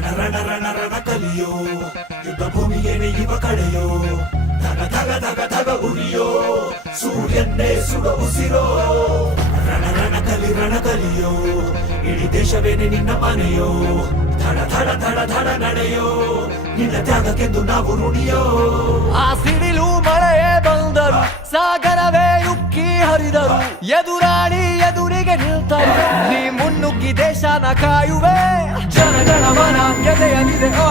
ರಣ ಕಲಿಯೋ ಯುದ್ಧ ಭೂಮಿಯೇನೆ ಇವ ಕಡೆಯೋ ಧಗ ಧಗ ಧಗ ಧಗ ಉರಿಯೋ ಸೂರ್ಯನ್ನೇ ಸುಡ ಉಸಿರೋ ರಣ ಕಲಿಯೋ ಇಡೀ ದೇಶವೇನೆ ನಿನ್ನ ಮನೆಯೋ ಧಡ ಧಡ ಧಡ ಧಡ ನಡೆಯೋ ನಿನ್ನ ತ್ಯಾಗಕ್ಕೆಂದು ನಾವು ಋಣಿಯೋ. ಆ ಸಿಡಿಲು ಮಳೆಯೇ ಬಂದರು, ಸಾಗರವೇ ಉಕ್ಕಿ ಹರಿದರು, ಎದುರಾಳಿ ಎದುರಿಗೆ ನಿಲ್ತರು, ನೀ ಮುನ್ನುಗ್ಗಿ ದೇಶನ ಕಾಯುವೆ. ಜನಗಣಮನ ಎದೆಯಲಿದೆ ಓ